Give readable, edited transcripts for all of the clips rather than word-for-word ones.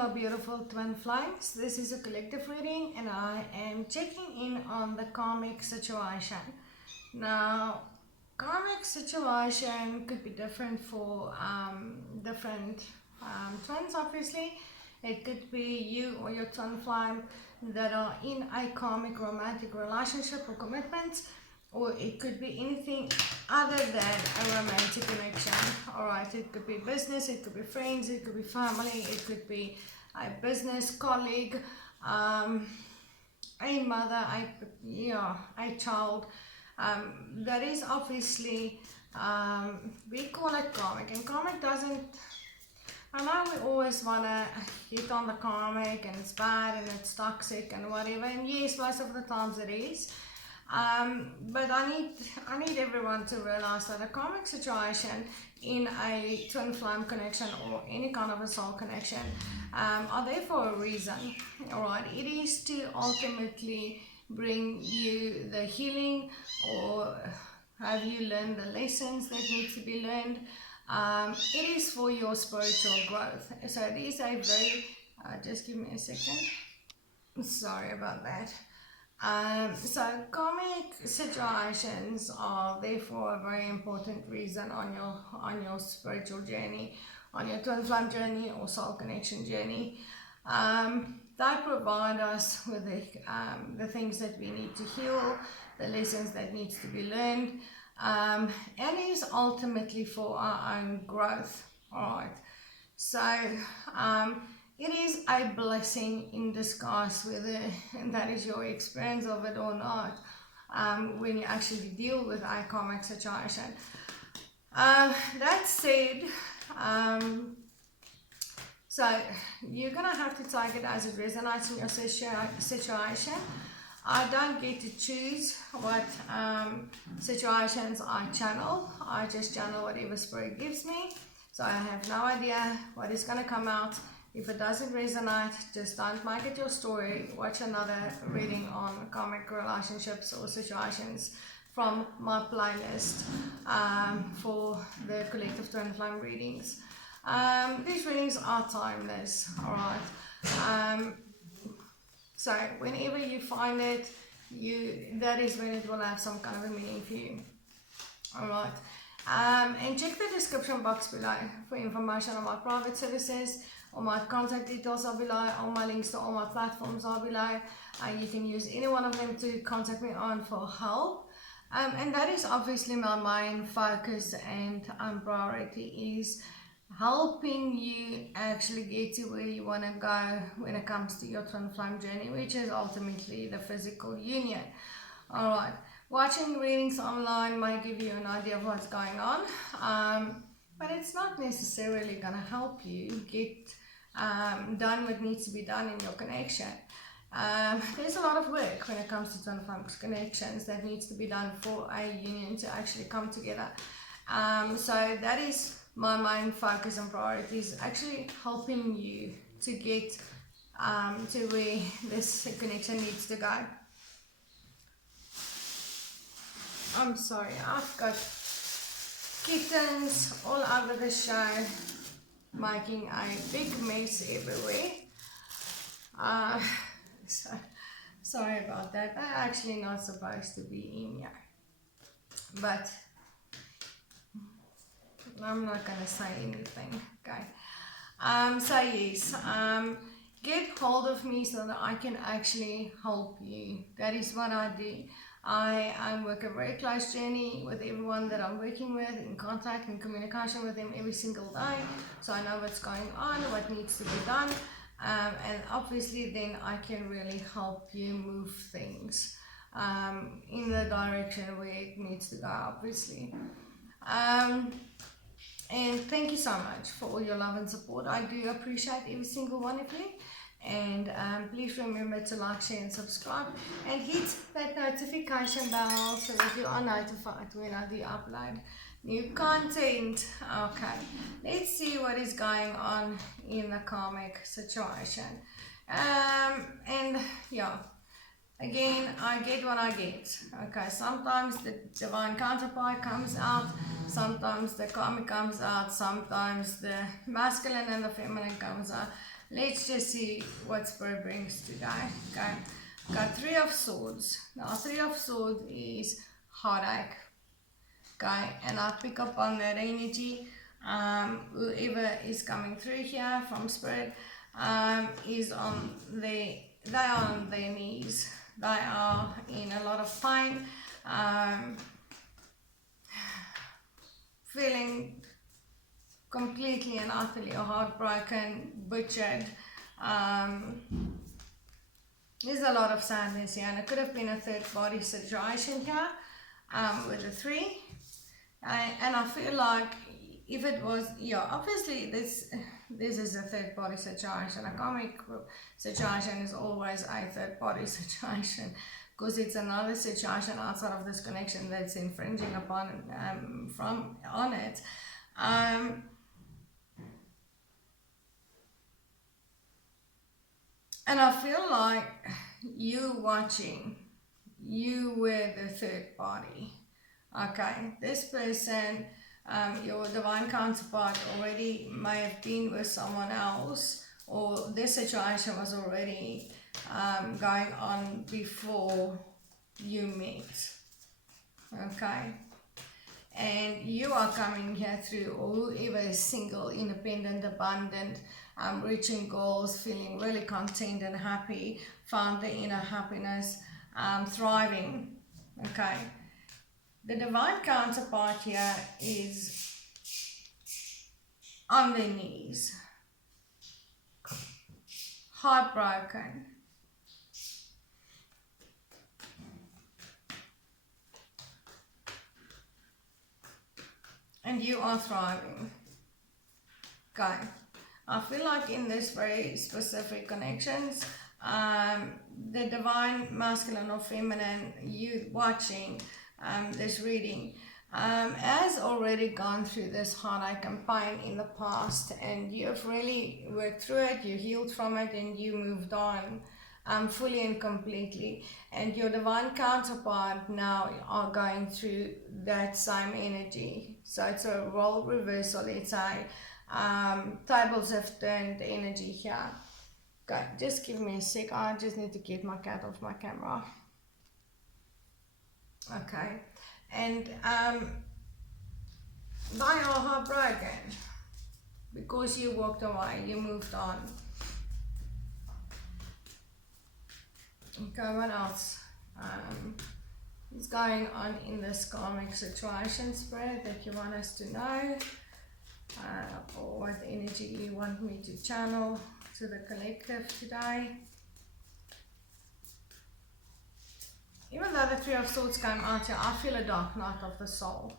my beautiful twin flames. This is a collective reading and I am checking in on the karmic situation. Now, karmic situation could be different for different twins, obviously. It could be you or your twin flame that are in a karmic romantic relationship or commitment, or it could be anything other than a romantic connection. Alright, it could be business, it could be friends, it could be family, it could be a business colleague, a mother, a child. That is obviously, we call it karmic, and karmic doesn't, I know we always want to hit on the karmic and it's bad and it's toxic and whatever, and yes, most of the times it is. But I need everyone to realize that a karmic situation in a twin flame connection or any kind of a soul connection are there for a reason. Alright, it is to ultimately bring you the healing or have you learned the lessons that need to be learned. It is for your spiritual growth. So it is a very, just give me a second. Sorry about that. So karmic situations are therefore a very important reason on your spiritual journey, on your twin flame journey or soul connection journey. They provide us with the things that we need to heal, the lessons that needs to be learned, and it is ultimately for our own growth. Alright, so it is a blessing in disguise, whether that is your experience of it or not, when you actually deal with a karmic situation. That said, so you're going to have to take it as it resonates in your situation. I don't get to choose what situations I channel. I just channel whatever spirit gives me. So I have no idea what is going to come out. If it doesn't resonate, just don't make it your story. Watch another reading on karmic relationships or situations from my playlist for the collective twin flame readings. These readings are timeless, alright? So whenever you find it, that is when it will have some kind of a meaning for you. Alright. And check the description box below for information on my private services. All my contact details are below, all my links to all my platforms are below. You can use any one of them to contact me on for help. And that is obviously my main focus and priority, is helping you actually get to where you want to go when it comes to your twin flame journey, which is ultimately the physical union. Alright, watching readings online might give you an idea of what's going on, but it's not necessarily going to help you get done what needs to be done in your connection. There's a lot of work when it comes to twin flame connections that needs to be done for a union to actually come together. So that is my main focus and priority, is actually helping you to get to where this connection needs to go. I'm sorry, I've got kittens all over the show, making a big mess everywhere. So sorry about that. They're actually not supposed to be in here, but I'm not gonna say anything. Okay. So yes, get hold of me so that I can actually help you. That is what I do. I work a very close journey with everyone that I'm working with, in contact and communication with them every single day, so I know what's going on, what needs to be done, and obviously then I can really help you move things in the direction where it needs to go, obviously. And thank you so much for all your love and support. I do appreciate every single one of you. And please remember to like, share and subscribe, and hit that notification bell so that you are notified when I do upload new content. Okay, let's see what is going on in the karmic situation. And yeah, again, I get what I get. Okay, sometimes the divine counterpart comes out, sometimes the karmic comes out, sometimes the masculine and the feminine comes out. Let's just see what Spirit brings today. Okay, got Three of Swords. Now, Three of Swords is heartache. Okay, and I pick up on that energy. Whoever is coming through here from Spirit is on they are on their knees. They are in a lot of pain, feeling completely and utterly heartbroken, butchered. There's a lot of sadness here, and it could have been a third party situation here with the three. And I feel like if it was, yeah, obviously this is a third party situation. A karmic situation is always a third party situation because it's another situation outside of this connection that's infringing upon on it. And I feel like you watching, you were the third party. Okay, this person, your divine counterpart already may have been with someone else, or this situation was already going on before you met. Okay, and you are coming here through, or whoever is single, independent, abundant, reaching goals, feeling really content and happy, found the inner happiness, thriving. Okay. The divine counterpart here is on their knees, heartbroken, and you are thriving. Okay, I feel like in this very specific connections, the divine masculine or feminine, you watching this reading has already gone through this heartache and pain in the past, and you've really worked through it, you healed from it, and you moved on fully and completely. And your divine counterpart now are going through that same energy. So it's a role reversal, it's a tables have turned energy here. Okay, just give me a sec, I just need to get my cat off my camera. Okay, and they are heartbroken because you walked away, you moved on. Okay, what else is going on in this karmic situation, Spirit, that you want us to know, or what energy you want me to channel to the collective today? Even though the Three of Swords came out here, I feel a dark night of the soul.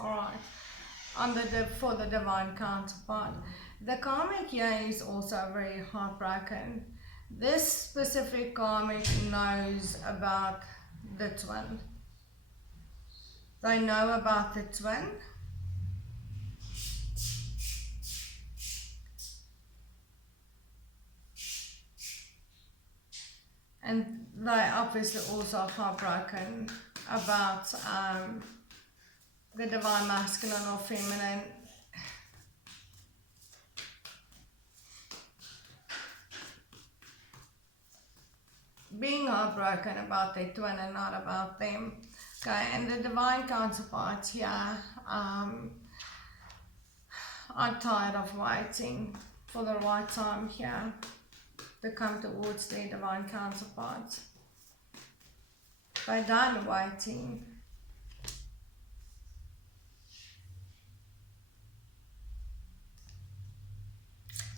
Alright. For the divine counterpart. The karmic here is also very heartbroken. This specific karmic knows about the twin. They know about the twin. And they obviously also heartbroken about the divine masculine or feminine. Being heartbroken about their twin and not about them. Okay, and the divine counterparts here are tired of waiting for the right time here to come towards their divine counterparts. They're done waiting.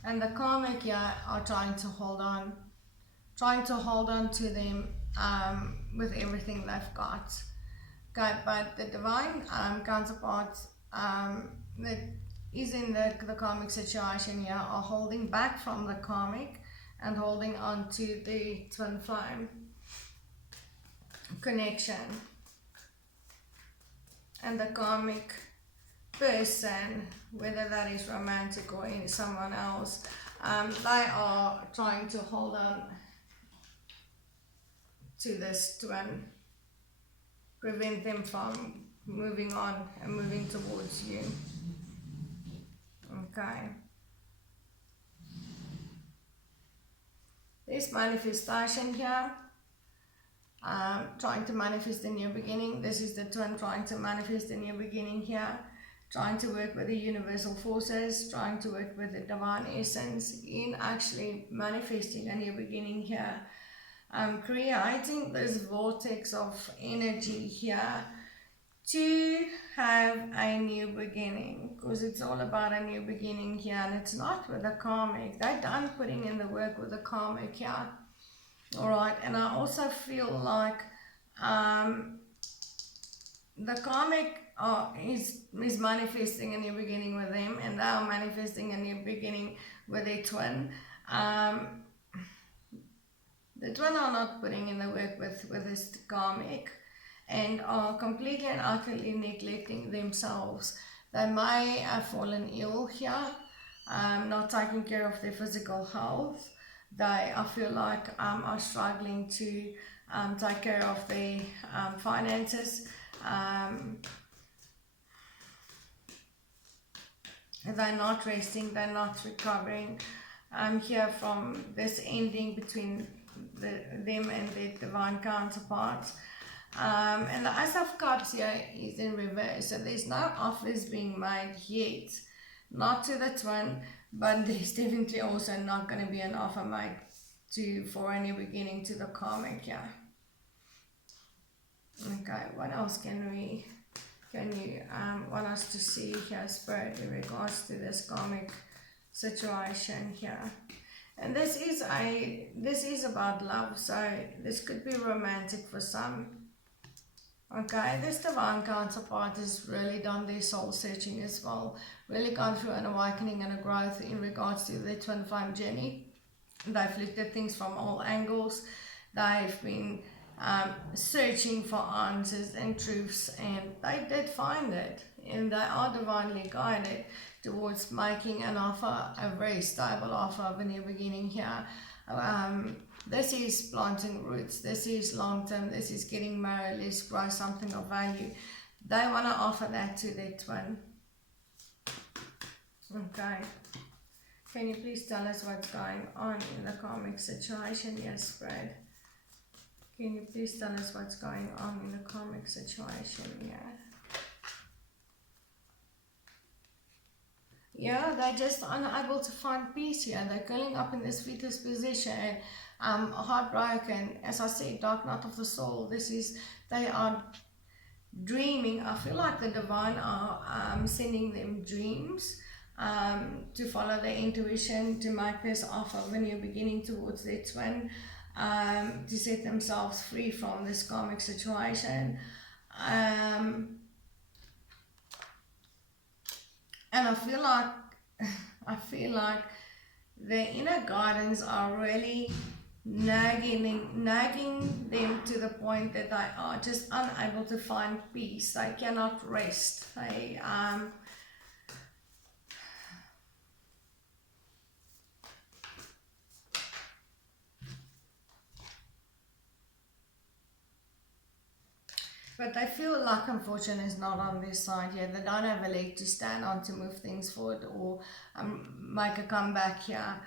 And the karmic here are trying to hold on to them with everything they've got. Okay, but the divine counterpart that is in the karmic situation here are holding back from the karmic and holding on to the twin flame connection. And the karmic person, whether that is romantic or in someone else, they are trying to hold on to this twin, prevent them from moving on and moving towards you. Okay. There's manifestation here. Trying to manifest a new beginning. This is the twin trying to manifest a new beginning here. Trying to work with the universal forces, trying to work with the divine essence in actually manifesting a new beginning here. Creating this vortex of energy here to have a new beginning, because it's all about a new beginning here, and it's not with the karmic. They're done putting in the work with the karmic here. Alright, and I also feel like the karmic is manifesting a new beginning with them, and they are manifesting a new beginning with their twin. The twin are not putting in the work with this karmic, and are completely and utterly neglecting themselves. They may have fallen ill here, not taking care of their physical health. They, I feel like, are struggling to take care of their finances. They're not resting, they're not recovering here from this ending between them and their divine counterparts. And the Ace of Cups here is in reverse, so there's no offers being made yet, not to the twin, but there's definitely also not going to be an offer made for a new beginning to the karmic here. Okay, what else can you want us to see here, Spirit, in regards to this karmic situation here? And this is about love, so this could be romantic for some. Okay, this divine counterpart has really done their soul searching as well, really gone through an awakening and a growth in regards to their twin flame journey. They've looked at things from all angles. They've been searching for answers and truths, and they did find it, and they are divinely guided towards making an offer, a very stable offer of a new beginning here. This is planting roots, this is long term, this is getting married, let's grow something of value. They want to offer that to their twin. Okay, can you please tell us what's going on in the karmic situation? Yes, Fred. Can you please tell us what's going on in the karmic situation? Yeah, they're just unable to find peace here. They're curling up in this fetus position, heartbroken. As I said, dark night of the soul. They are dreaming. I feel like the divine are sending them dreams to follow their intuition, to make this offer of a new beginning towards their twin, to set themselves free from this karmic situation. And I feel like the inner guidance are really nagging them to the point that they are just unable to find peace. They cannot rest. But I feel luck and fortune is not on their side here. They don't have a leg to stand on to move things forward or make a comeback here.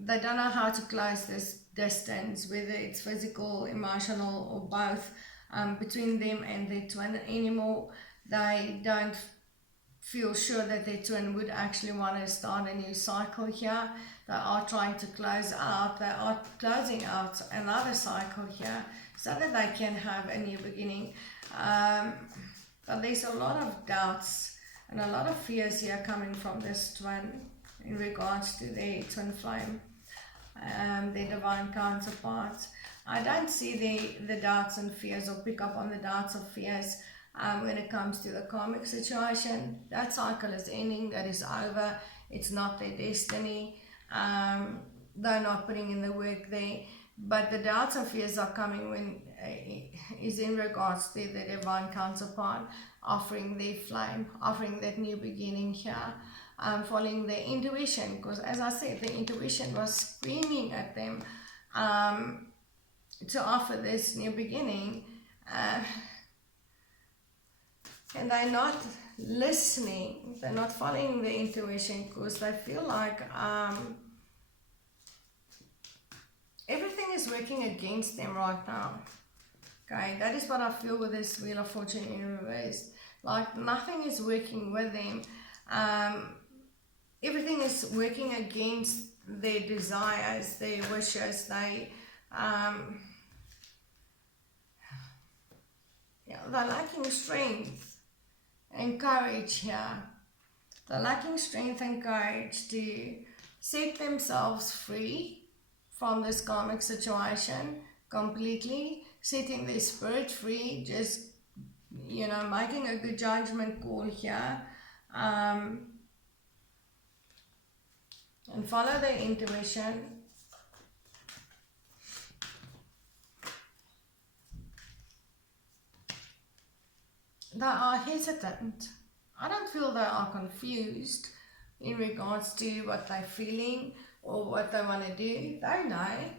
They don't know how to close this distance, whether it's physical, emotional, or both, between them and their twin anymore. They don't feel sure that their twin would actually want to start a new cycle here. They are trying to close out. They are closing out another cycle here, so that they can have a new beginning. But there's a lot of doubts and a lot of fears here coming from this twin in regards to their twin flame, their divine counterparts. I don't see the doubts and fears, or pick up on the doubts or fears when it comes to the karmic situation. That cycle is ending, that is over. It's not their destiny. They're not putting in the work there. But the doubts and fears are coming when is in regards to the divine counterpart offering their flame, offering that new beginning here, following their intuition. Because as I said, the intuition was screaming at them, to offer this new beginning, and they're not listening, they're not following their intuition because they feel like everything is working against them right now. Okay, that is what I feel with this Wheel of Fortune in reverse. Like nothing is working with them. Everything is working against their desires, their wishes. They're lacking strength and courage here. They're lacking strength and courage to set themselves free from this karmic situation completely, setting their spirit free, just, making a good judgment call here, and follow their intuition. They are hesitant. I don't feel they are confused in regards to what they're feeling or what they want to do. They know.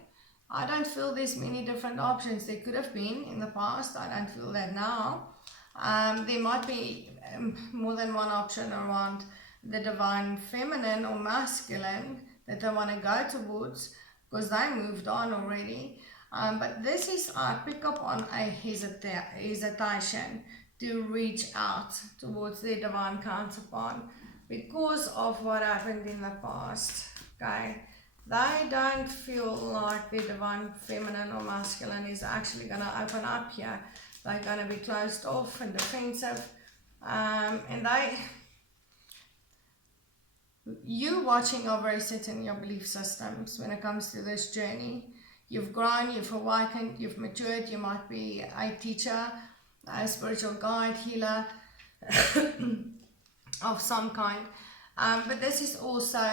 I don't feel there's many different options. There could have been in the past. I don't feel that now. There might be more than one option around the divine feminine or masculine that they want to go towards because they moved on already. But this is, I pick up on a hesitation to reach out towards their divine counterpart because of what happened in the past. Okay, they don't feel like the divine feminine or masculine is actually going to open up here. They're going to be closed off and defensive, and you watching are very set in your belief systems when it comes to this journey. You've grown, you've awakened, you've matured. You might be a teacher, a spiritual guide, healer of some kind, but this is also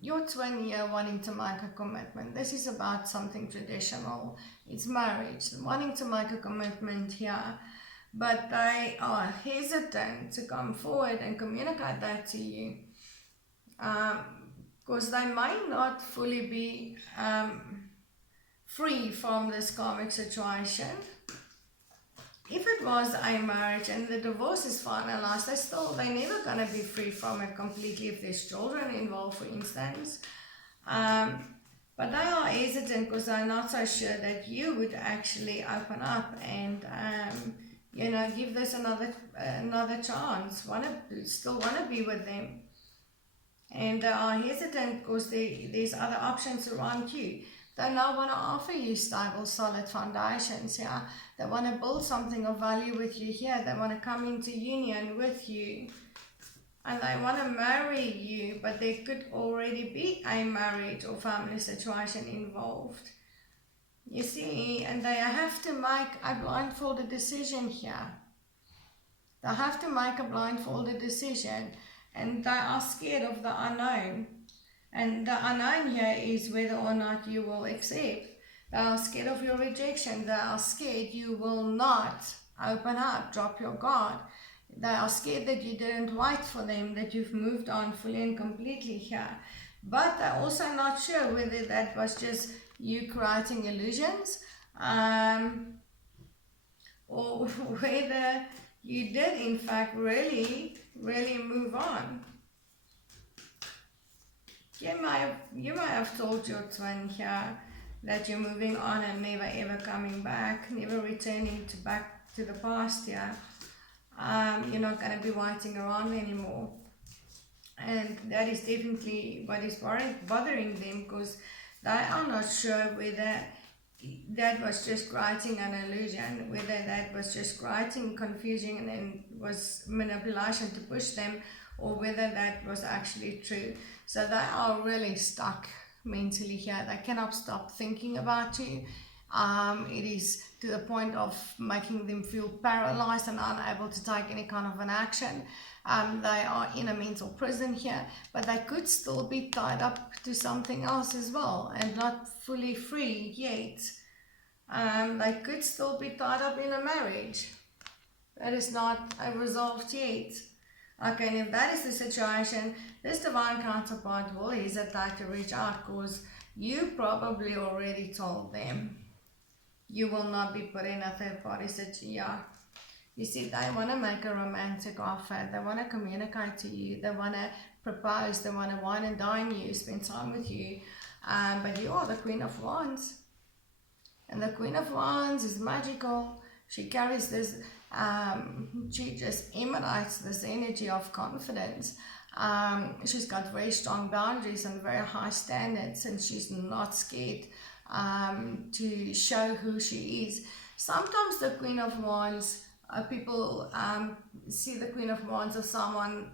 your twin here wanting to make a commitment. This is about something traditional. It's marriage, wanting to make a commitment here, but they are hesitant to come forward and communicate that to you because they might not fully be free from this karmic situation. If it was a marriage and the divorce is finalized, they're never going to be free from it completely if there's children involved, for instance. But they are hesitant because they're not so sure that you would actually open up and give this another chance. Still want to be with them, and they are hesitant because there's other options around you. They now want to offer you stable, solid foundations. Yeah, they want to build something of value with you here. They want to come into union with you, and they want to marry you. But there could already be a marriage or family situation involved. You see, and they have to make a blindfolded decision here. They have to make a blindfolded decision, and they are scared of the unknown. And the unknown here is whether or not you will accept. They are scared of your rejection. They are scared you will not open up, drop your guard. They are scared that you didn't wait for them, that you've moved on fully and completely here. But they're also not sure whether that was just you creating illusions, or whether you did in fact really move on. You might have told your twin here that you're moving on and never ever coming back, never returning back to the past here. You're not going to be waiting around anymore. And that is definitely what is bothering them, because they are not sure whether that was just creating an illusion, whether that was just creating confusion and then was manipulation to push them, or whether that was actually true. So they are really stuck mentally here. They cannot stop thinking about you. It is to the point of making them feel paralyzed and unable to take any kind of an action. They are in a mental prison here, but they could still be tied up to something else as well and not fully free yet. They could still be tied up in a marriage that is not resolved yet. Okay, and if that is the situation, this divine counterpart will hesitate to reach out because you probably already told them you will not be put in a third party situation. You see, they want to make a romantic offer. They want to communicate to you. They want to propose. They want to wine and dine you, spend time with you. But you are the Queen of Wands. And the Queen of Wands is magical. She carries this, she just emanates this energy of confidence. She's got very strong boundaries and very high standards, and she's not scared to show who she is. Sometimes the Queen of Wands, people see the Queen of Wands as someone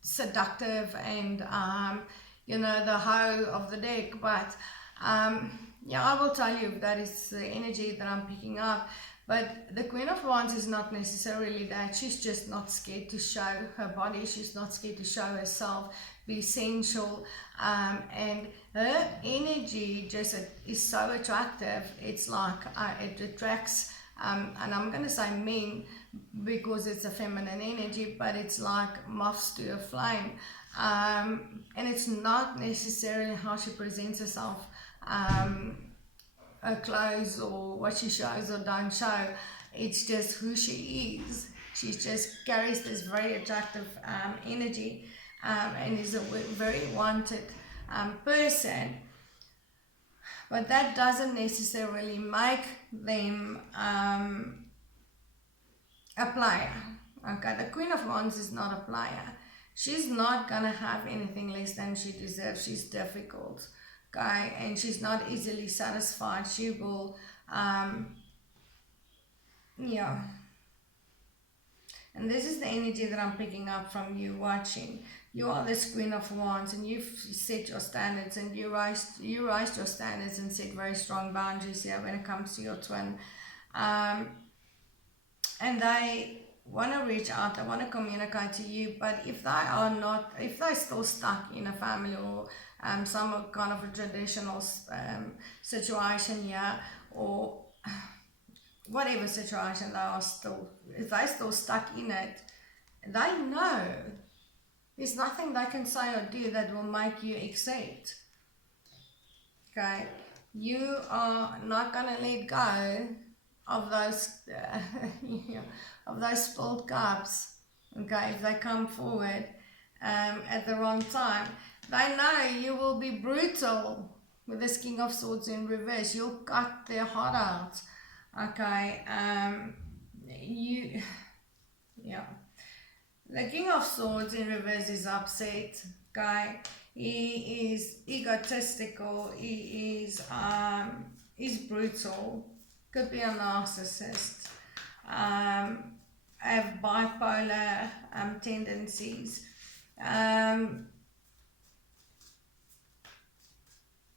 seductive and, you know, the hoe of the deck, but yeah, I will tell you that is the energy that I'm picking up. But the Queen of Wands is not necessarily that. She's just not scared to show her body. She's not scared to show herself, be sensual. And her energy just is so attractive. It's like it attracts, and I'm going to say men because it's a feminine energy, but it's like moths to a flame. And it's not necessarily how she presents herself. Her clothes or what she shows or don't show, it's just who she is. She just carries this very attractive energy and is a very wanted person, but that doesn't necessarily make them a player. Okay, the Queen of Wands is not a player. She's not gonna have anything less than she deserves. She's difficult. Okay, and she's not easily satisfied. She will, yeah. And this is the energy that I'm picking up from you watching. You are this Queen of Wands, and you've set your standards, and you raised your standards and set very strong boundaries here when it comes to your twin. And they want to reach out, they want to communicate to you, but if they're still stuck in a family or some kind of a traditional situation here, or whatever situation if they're still stuck in it, they know there's nothing they can say or do that will make you accept. Okay, you are not gonna let go of those of those spilled cups. Okay, if they come forward at the wrong time, they know you will be brutal with this King of Swords in reverse. You'll cut their heart out. Okay, the King of Swords in reverse is upset. Okay, he is egotistical. He is brutal. Could be a narcissist. Have bipolar tendencies.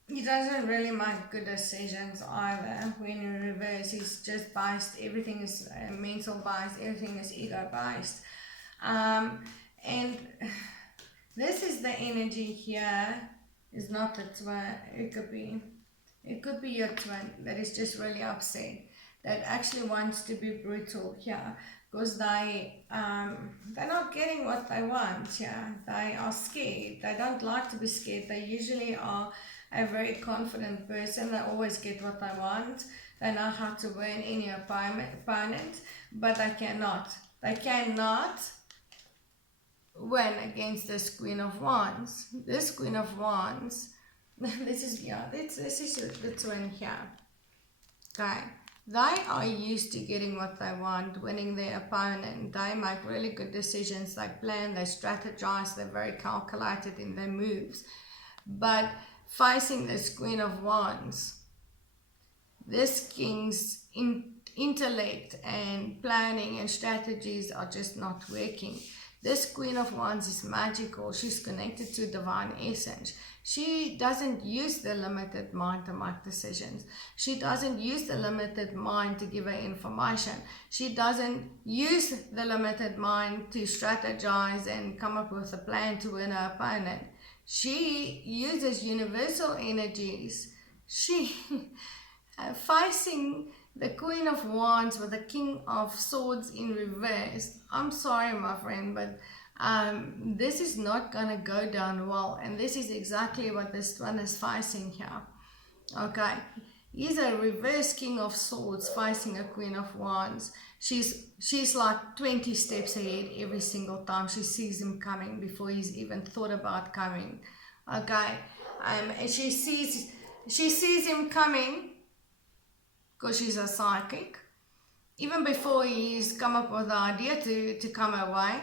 He doesn't really make good decisions either. When in reverse, he's just based, everything is mental based, everything is ego based. And this is the energy here, is not the twin. It could be your twin that is just really upset, that actually wants to be brutal here, because they're not getting what they want. Yeah, they are scared. They don't like to be scared. They usually are a very confident person. They always get what they want. They know how to win any opponent, but they cannot. They cannot win against this Queen of Wands. This Queen of Wands, this is the twin here. Okay. They are used to getting what they want, winning their opponent. They make really good decisions. They plan, they strategize, they're very calculated in their moves. But facing this Queen of Wands, this King's intellect and planning and strategies are just not working. This Queen of Wands is magical. She's connected to divine essence. She doesn't use the limited mind to make decisions. She doesn't use the limited mind to give her information. She doesn't use the limited mind to strategize and come up with a plan to win her opponent. She uses universal energies. She facing the Queen of Wands with the King of Swords in reverse. I'm sorry, my friend, but this is not gonna go down well, and this is exactly what this one is facing here. Okay, he's a reverse King of Swords facing a Queen of Wands. She's like 20 steps ahead every single time. She sees him coming before he's even thought about coming. Okay, and she sees him coming because she's a psychic. Even before he's come up with the idea to come away,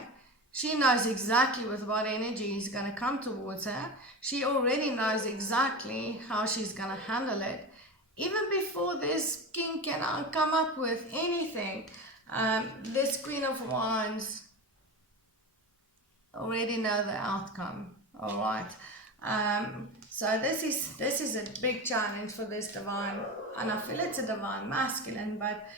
she knows exactly with what energy he's going to come towards her. She already knows exactly how she's going to handle it. Even before this king can come up with anything, this Queen of Wands already know the outcome. All right. So this is a big challenge for this divine, and I feel it's a divine masculine, but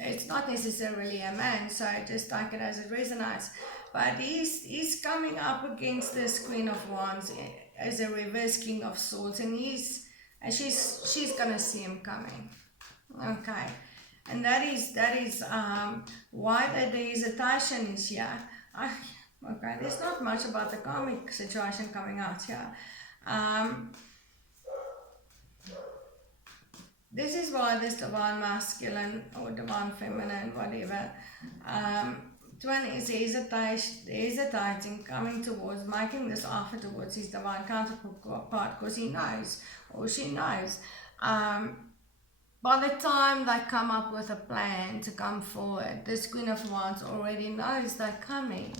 it's not necessarily a man, so just take it as it resonates. But he's coming up against this Queen of Wands as a reverse King of Swords, and she's gonna see him coming. Okay, and that is why the hesitation is here. Okay, there's not much about the karmic situation coming out here. This is why this divine masculine or divine feminine, whatever, twin is hesitating, coming towards, making this offer towards his divine counterpart, because he knows, or she knows, by the time they come up with a plan to come forward, this Queen of Wands already knows they're coming,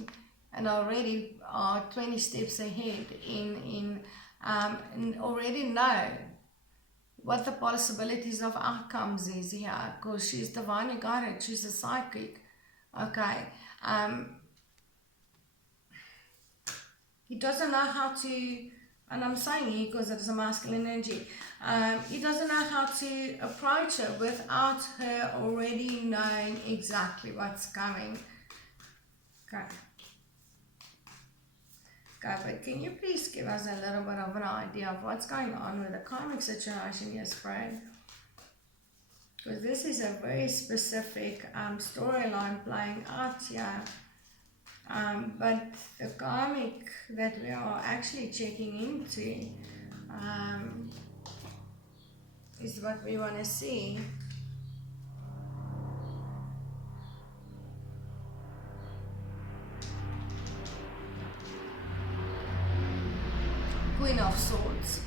and already are 20 steps ahead and already know what the possibilities of outcomes is here, because she's divinely guided, she's a psychic. Okay, he doesn't know how to, and I'm saying he because it's a masculine energy, he doesn't know how to approach her without her already knowing exactly what's coming. Okay. Okay, but can you please give us a little bit of an idea of what's going on with the karmic situation here, spread? Because this is a very specific storyline playing out here. But the karmic that we are actually checking into is what we want to see. Queen of Swords.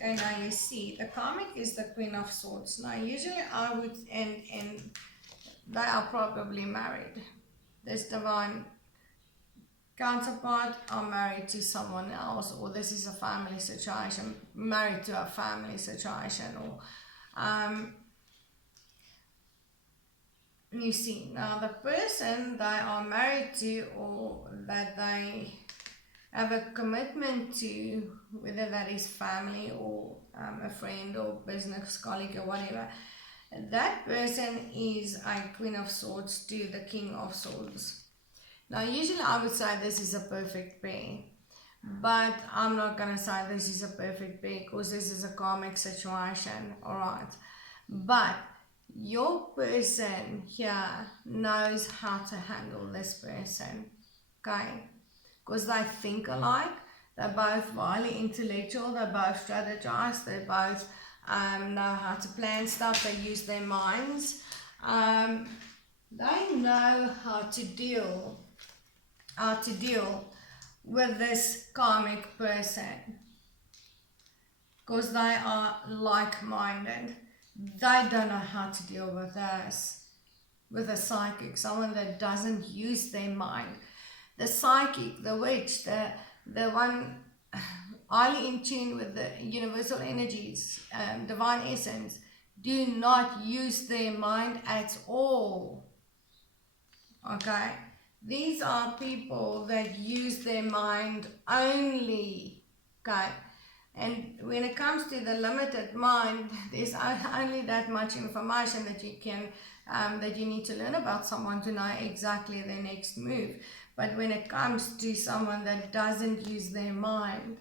Okay, now you see, the karmic is the Queen of Swords. Now, usually I would, and they are probably married. This divine counterpart are married to someone else, or this is a family situation, married to a family situation, or you see, now the person they are married to, or that they have a commitment to, whether that is family or a friend or business colleague or whatever, that person is a Queen of Swords to the King of Swords. Now usually I would say this is a perfect pair, but I'm not going to say this is a perfect pair because this is a karmic situation, alright? But your person here knows how to handle this person, okay? Because they think alike, they're both highly intellectual, they both strategize, they both know how to plan stuff, they use their minds. They know how to deal with this karmic person because they are like-minded. They don't know how to deal with us, with a psychic, someone that doesn't use their mind. The psychic, the witch, the one highly in tune with the universal energies, divine essence, do not use their mind at all. Okay? These are people that use their mind only. Okay? And when it comes to the limited mind, there's only that much information that you can, that you need to learn about someone to know exactly their next move. But when it comes to someone that doesn't use their mind,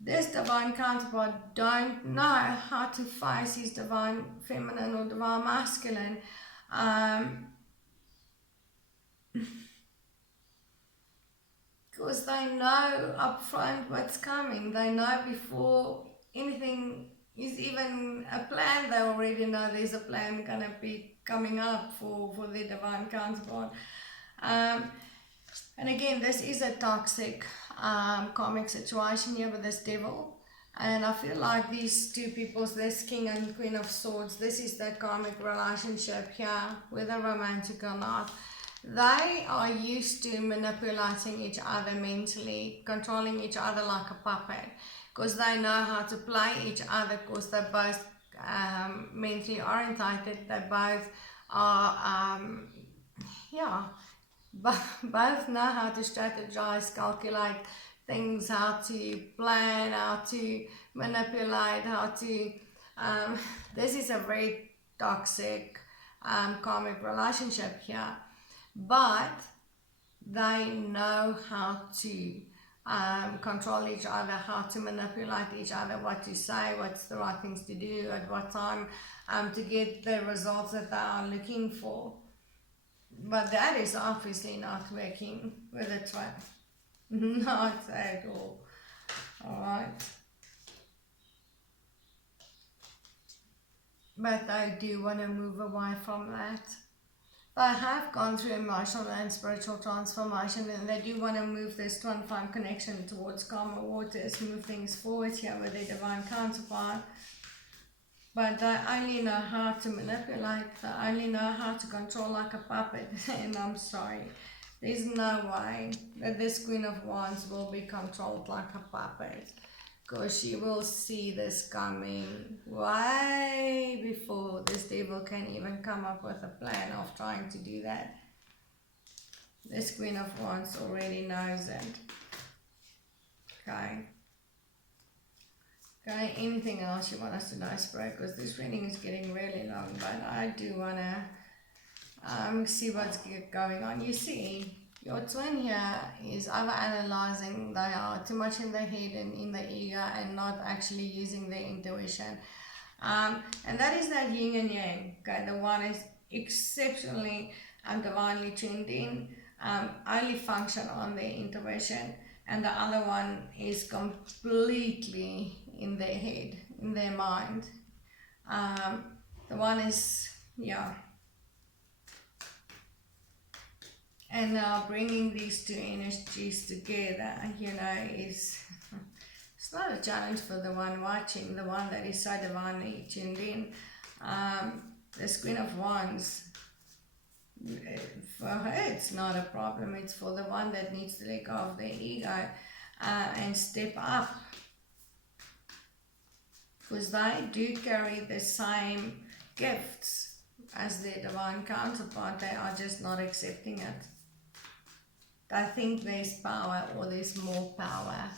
this divine counterpart don't know how to face his divine feminine or divine masculine. Because they know upfront what's coming. They know before anything is even a plan, they already know there's a plan gonna be coming up for their divine counterpart. And again, this is a toxic karmic situation here with this devil. And I feel like these two peoples, this King and Queen of Swords, this is the karmic relationship here, whether romantic or not. They are used to manipulating each other mentally, controlling each other like a puppet, because they know how to play each other, because they're both mentally orientated, they both are, both know how to strategize, calculate things, how to plan, how to manipulate, how to, this is a very toxic karmic relationship here. But they know how to control each other, how to manipulate each other, what to say, what's the right things to do, at what time, to get the results that they are looking for. But that is obviously not working with the twin. Not at all. Alright. But I do want to move away from that. They have gone through emotional and spiritual transformation, and they do want to move this twin flame connection towards calmer waters, move things forward here with their divine counterpart. But they only know how to manipulate, they only know how to control like a puppet. And I'm sorry, there's no way that this Queen of Wands will be controlled like a puppet, because she will see this coming way before this devil can even come up with a plan of trying to do that. This Queen of Wands already knows it. Okay. Okay, anything else you want us to know, Spirit? Because this reading is getting really long, but I do want to see what's going on. You see, your twin here is overanalyzing. They are too much in their head and in the ego and not actually using their intuition. And that is that yin and yang. Okay, the one is exceptionally divinely tuned in, only function on their intuition, and the other one is completely in their head, in their mind. The one is, and now bringing these two energies together, is it's not a challenge for the one watching, the one that is so divinely tuned in. This Queen of Wands, for her it's not a problem, it's for the one that needs to let go of their ego and step up. Because they do carry the same gifts as their divine counterpart, they are just not accepting it. They think there's power, or there's more power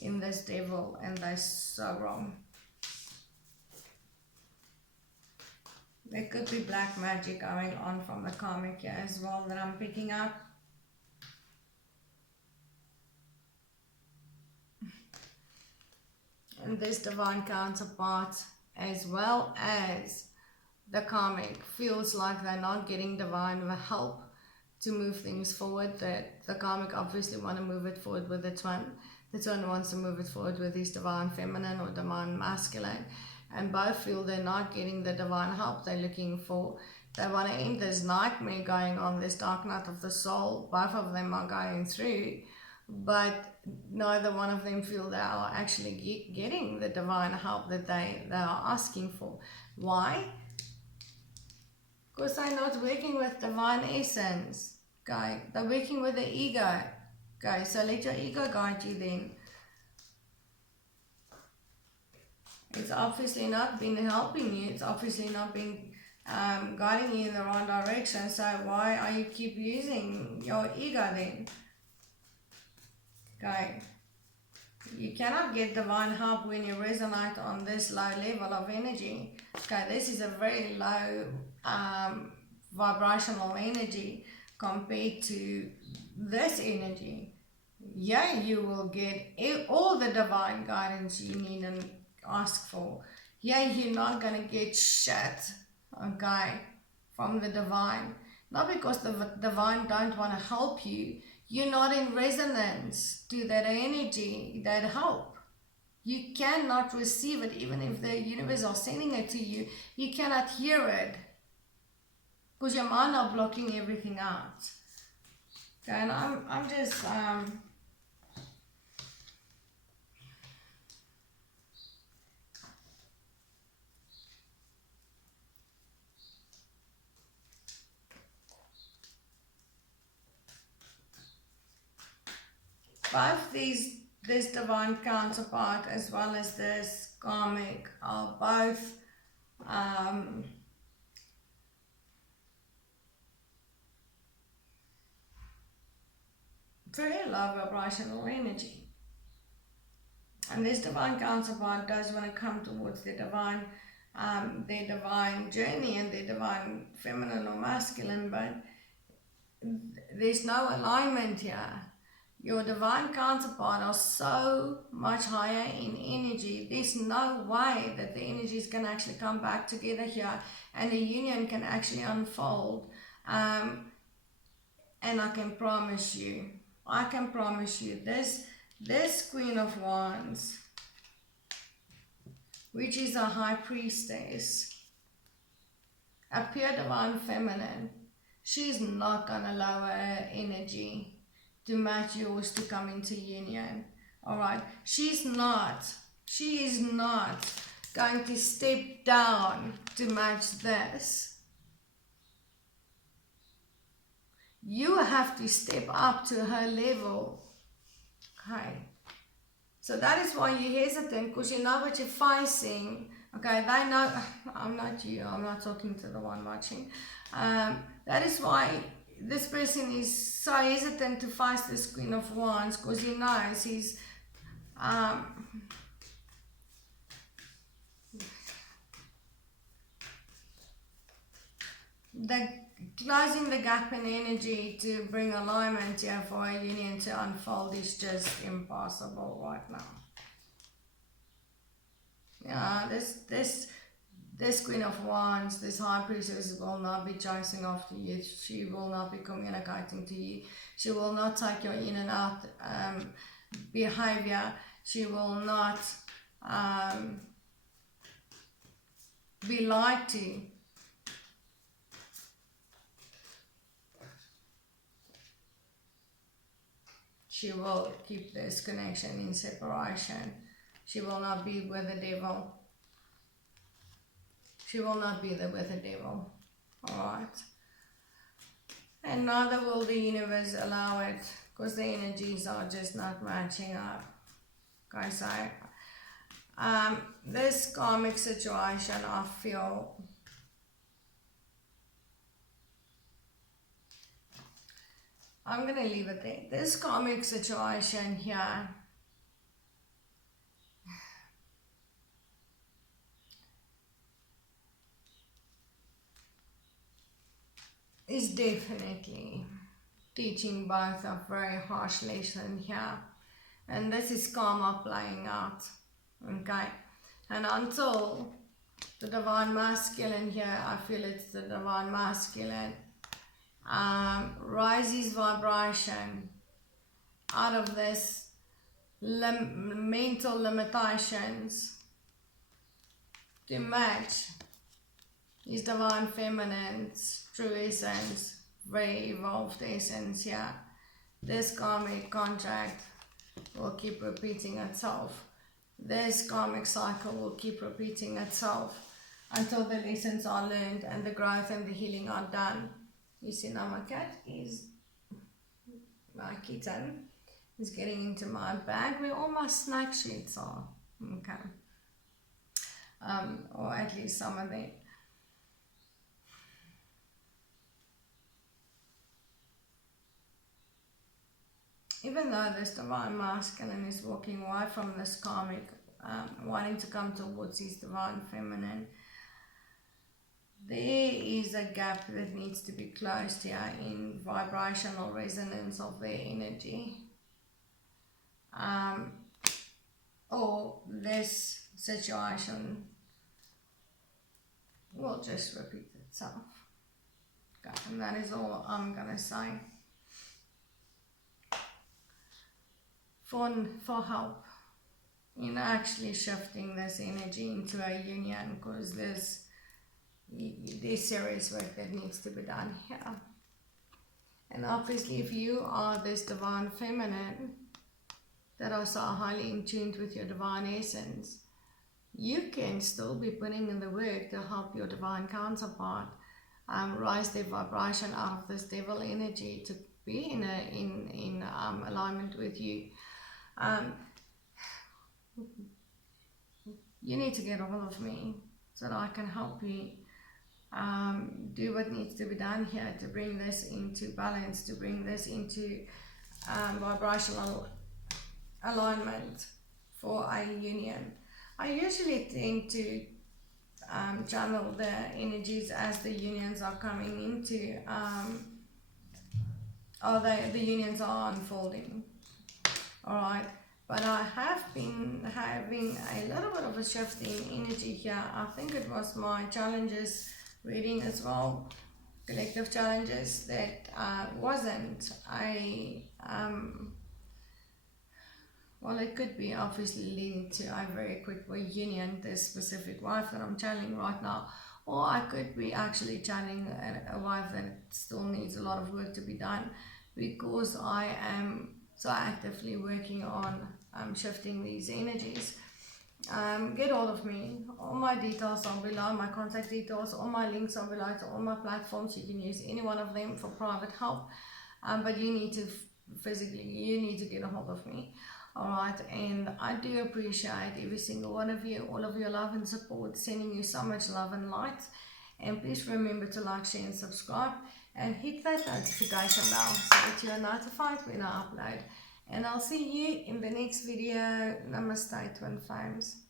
in this devil, and they're so wrong. There could be black magic going on from the karmic here as well that I'm picking up. And this divine counterpart, as well as the karmic, feels like they're not getting divine help to move things forward. That the karmic obviously want to move it forward with the twin. The twin wants to move it forward with his divine feminine or divine masculine, and both feel they're not getting the divine help they're looking for. They want to end this nightmare going on, this dark night of the soul. Both of them are going through, but neither one of them feel they are actually getting the divine help that they are asking for. Why? Because they're not working with divine essence. Okay, they're working with the ego. Okay, so let your ego guide you then. It's obviously not been helping you. It's obviously not been guiding you in the wrong direction. So why are you keep using your ego then? Okay. You cannot get divine help when you resonate on this low level of energy. Okay, this is a very low vibrational energy compared to this energy. yeah, you will get all the divine guidance you need and ask for. Yeah, you're not going to get shit, okay, from the divine. Not because the divine don't want to help you. You're not in resonance to that energy, that help. You cannot receive it, even if the universe are sending it to you. You cannot hear it because your mind are blocking everything out. Okay, and I'm just both this divine counterpart as well as this karmic are both very low vibrational energy. And this divine counterpart does want to come towards their divine journey and their divine feminine or masculine, but there's no alignment here. Your divine counterpart are so much higher in energy. There's no way that the energies can actually come back together here and a union can actually unfold. And I can promise you, this Queen of Wands, which is a high priestess, a pure divine feminine, she's not gonna lower her energy to match yours to come into union. Alright, she is not going to step down to match this. You have to step up to her level. Okay, so that is why you're hesitant, because you know what you're facing. Okay, they know. I'm not talking to the one watching. That is why this person is so hesitant to face this Queen of Wands, because he knows he's closing the gap in energy to bring alignment here for a union to unfold is just impossible right now. Yeah, this Queen of Wands, this High Priestess will not be chasing after you. She will not be communicating to you. She will not take your in and out behavior. She will not be lied to. She will keep this connection in separation. She will not be with the devil. She will not be there with the devil. Alright. And neither will the universe allow it, because the energies are just not matching up. Okay, so this karmic situation, I feel I'm going to leave it there. This karmic situation here is definitely teaching both a very harsh lesson here. And this is karma playing out. Okay? And until the divine masculine here, I feel it's the divine masculine, rises vibration out of this mental limitations to match his divine feminine's true essence, very evolved essence here. This karmic contract will keep repeating itself. This karmic cycle will keep repeating itself until the lessons are learned and the growth and the healing are done. You see now my kitten is getting into my bag where all my snack sheets are. Okay. Or at least some of them. Even though this divine masculine is walking away from this karmic, wanting to come towards his divine feminine, there is a gap that needs to be closed here in vibrational resonance of their energy. or this situation will just repeat itself. Okay, and that is all I'm gonna say. For help in actually shifting this energy into a union, because there's serious work that needs to be done here. And obviously, if you are this divine feminine that are so highly in tune with your divine essence, you can still be putting in the work to help your divine counterpart rise their vibration out of this devil energy, to be in alignment with you. You need to get a hold of me so that I can help you do what needs to be done here to bring this into balance, to bring this into vibrational alignment for a union. I usually tend to channel the energies as the unions are coming into, or the unions are unfolding. Alright, but I have been having a little bit of a shift in energy here. I think it was my challenges reading as well, collective challenges, that wasn't a well, it could be obviously leading to a very quick reunion, this specific wife that I'm channeling right now, or I could be actually channeling a wife that still needs a lot of work to be done, because I am so actively working on shifting these energies. Get hold of me. All my details are below, my contact details, all my links are below to all my platforms. You can use any one of them for private help, but you need to you need to get a hold of me. Alright, and I do appreciate every single one of you, all of your love and support, sending you so much love and light. And please remember to like, share and subscribe, and hit that notification bell so that you are notified when I upload. And I'll see you in the next video. Namaste, Twin Flames.